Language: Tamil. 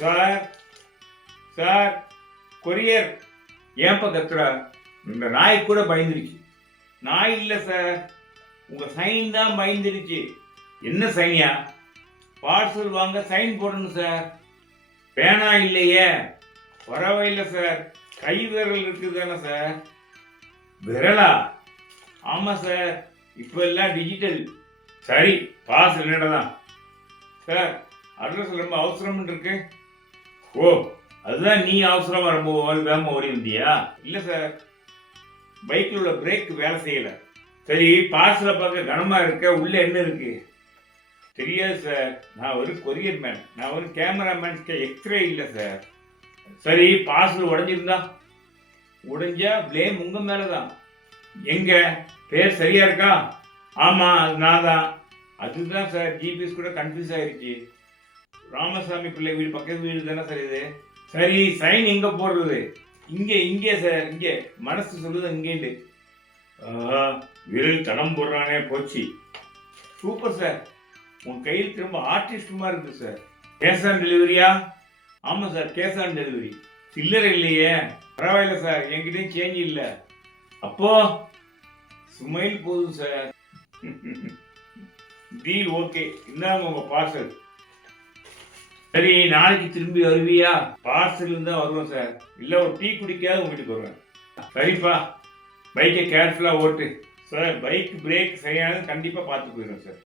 சார் சார் கொரியர் ஏன்பா கத்துறா? இந்த நாய் கூட பயந்துருச்சு. நாய் இல்லை சார், உங்க சைன் தான் பயந்துருச்சு. என்ன சைனியா? பார்சல் வாங்க சைன் போடணும் சார். பேனா இல்லையே. பரவாயில்லை சார், கை விரல் இருக்குது தானே சார்? விரலா? ஆமா சார், இப்போ எல்லாம் டிஜிட்டல். சரி, பார்சல் என்னதான் சார்? அட்ரஸ் ரொம்ப அவசரம் இருக்கு. ஓ, அதுதான் நீ அவசரமா ரொம்ப வேகமா ஓடி வந்தியா? இல்ல சார், பைக்கில் உள்ள பிரேக் வேலை செய்யல. சரி, பார்சலை பார்க்க கனமா இருக்க, உள்ள என்ன இருக்கு? தெரியாது சார், நான் ஒரு கொரியர் மேன், நான் ஒரு கேமராமேன், எக்ஸ்ரே இல்லை சார். சரி, பார்சல் உடைஞ்சிருந்தா? உடைஞ்சா பிளேம் உங்க மேலதான். எங்க பேர் சரியா இருக்கா? ஆமா, அது நான் தான். அதுதான் சார், ஜிபிஎஸ் கூட கன்ஃபியூஸ் ஆயிருச்சு. ராமசாமி பிள்ளை வீடு பக்கத்து வீடு தானே சார் இது? சரி, சைன் எங்க போடுறது? இங்கே சார், இங்கே. மனசு சொல்லுது இங்கேண்டு. விரல் தடம் போடுறானே, போச்சு. சூப்பர் சார், உன் கையில் திரும்ப ஆர்டிஸ்ட் மாதிரி இருக்கு சார். கேஷ் ஆன் டெலிவரியா? ஆமா சார், கேஷ் ஆன் டெலிவரி. சில்லறை இல்லையே. பரவாயில்ல சார், என்கிட்டயும் சேஞ்ச் இல்லை. அப்போ சுமைல் போதும் சார். டீல் ஓகே, இந்தாங்க உங்க பார்சல். சரி, நாளைக்கு திரும்பி வருவியா? பார்சல் இருந்தா வருவேன் சார், இல்ல ஒரு டீ குடிக்காத உங்க வீட்டுக்கு வருவேன். சரிப்பா, பைக்கை கேர்ஃபுல்லா ஓட்டு சார். பைக் பிரேக் சரியானது கண்டிப்பா பார்த்து போயிடுவேன் சார்.